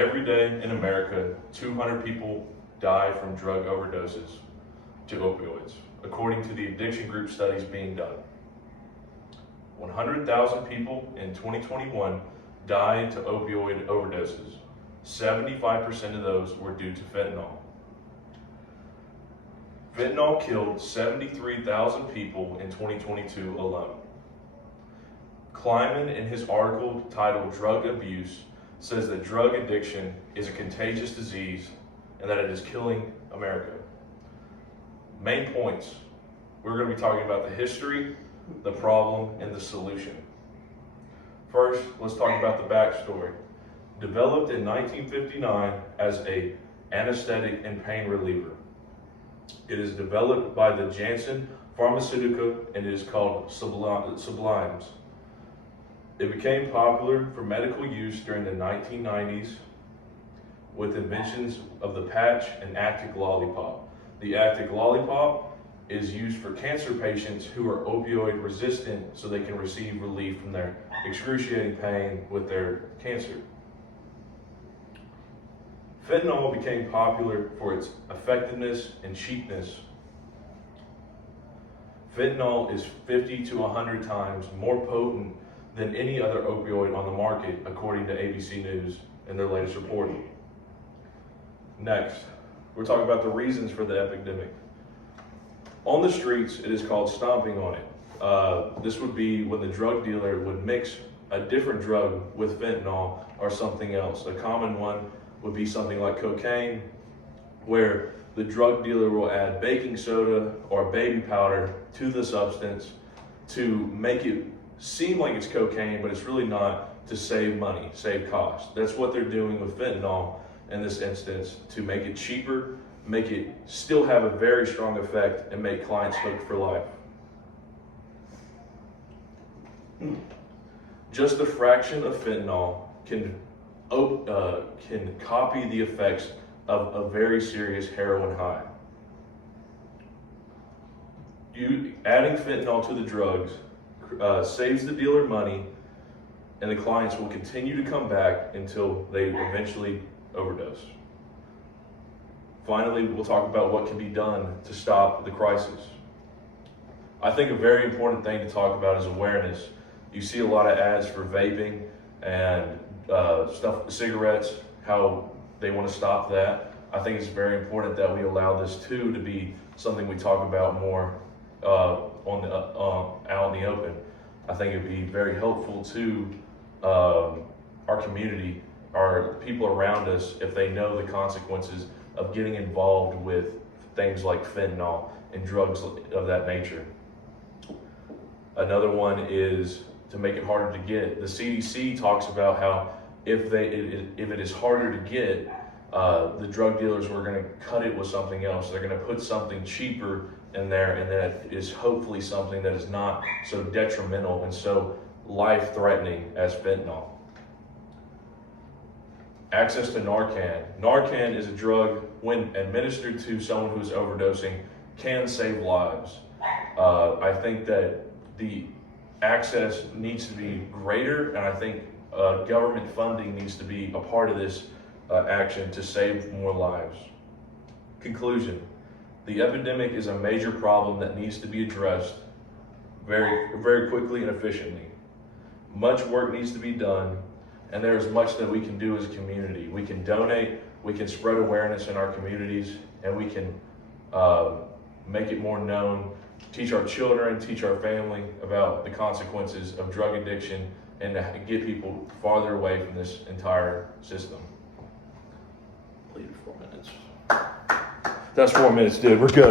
Every day in America, 200 people die from drug overdoses to opioids, according to the addiction group studies being done. 100,000 people in 2021 died to opioid overdoses. 75% of those were due to fentanyl. Fentanyl killed 73,000 people in 2022 alone. Kleiman, in his article titled Drug Abuse, says that drug addiction is a contagious disease and that it is killing America. Main points. We're going to be talking about the history, the problem, and the solution. First, let's talk about the backstory. Developed in 1959 as an anesthetic and pain reliever. It is developed by the Janssen Pharmaceutica and it is called Sublimes. It became popular for medical use during the 1990s with inventions of the patch and Actic lollipop. The Actic lollipop is used for cancer patients who are opioid resistant so they can receive relief from their excruciating pain with their cancer. Fentanyl became popular for its effectiveness and cheapness. Fentanyl is 50 to 100 times more potent than any other opioid on the market, according to ABC News in their latest report. Next, we're talking about the reasons for the epidemic. On the streets, it is called stomping on it. This would be when the drug dealer would mix a different drug with fentanyl or something else. A common one would be something like cocaine, where the drug dealer will add baking soda or baby powder to the substance to make it seem like it's cocaine, but it's really not, to save money, save cost. That's what they're doing with fentanyl in this instance, to make it cheaper, make it still have a very strong effect, and make clients hooked for life. Just a fraction of fentanyl can copy the effects of a very serious heroin high. Adding fentanyl to the drugs saves the dealer money, and the clients will continue to come back until they eventually overdose. Finally, we'll talk about what can be done to stop the crisis. I think a very important thing to talk about is awareness. You see a lot of ads for vaping and cigarettes, how they want to stop that. I think it's very important that we allow this too to be something we talk about more out in the open. I think it'd be very helpful to our community, our people around us, if they know the consequences of getting involved with things like fentanyl and drugs of that nature. Another one is to make it harder to get. The CDC talks about how if it is harder to get, the drug dealers were going to cut it with something else. They're going to put something cheaper in there, and that is hopefully something that is not so detrimental and so life-threatening as fentanyl. Access to Narcan. Narcan is a drug, when administered to someone who is overdosing, can save lives. I think that the access needs to be greater, and I think government funding needs to be a part of this action to save more lives. Conclusion. The epidemic is a major problem that needs to be addressed very, very quickly and efficiently. Much work needs to be done, and there is much that we can do as a community. We can donate, we can spread awareness in our communities, and we can make it more known, teach our children, teach our family about the consequences of drug addiction, and to get people farther away from this entire system. Leave it 4 minutes. That's 4 minutes, dude. We're good.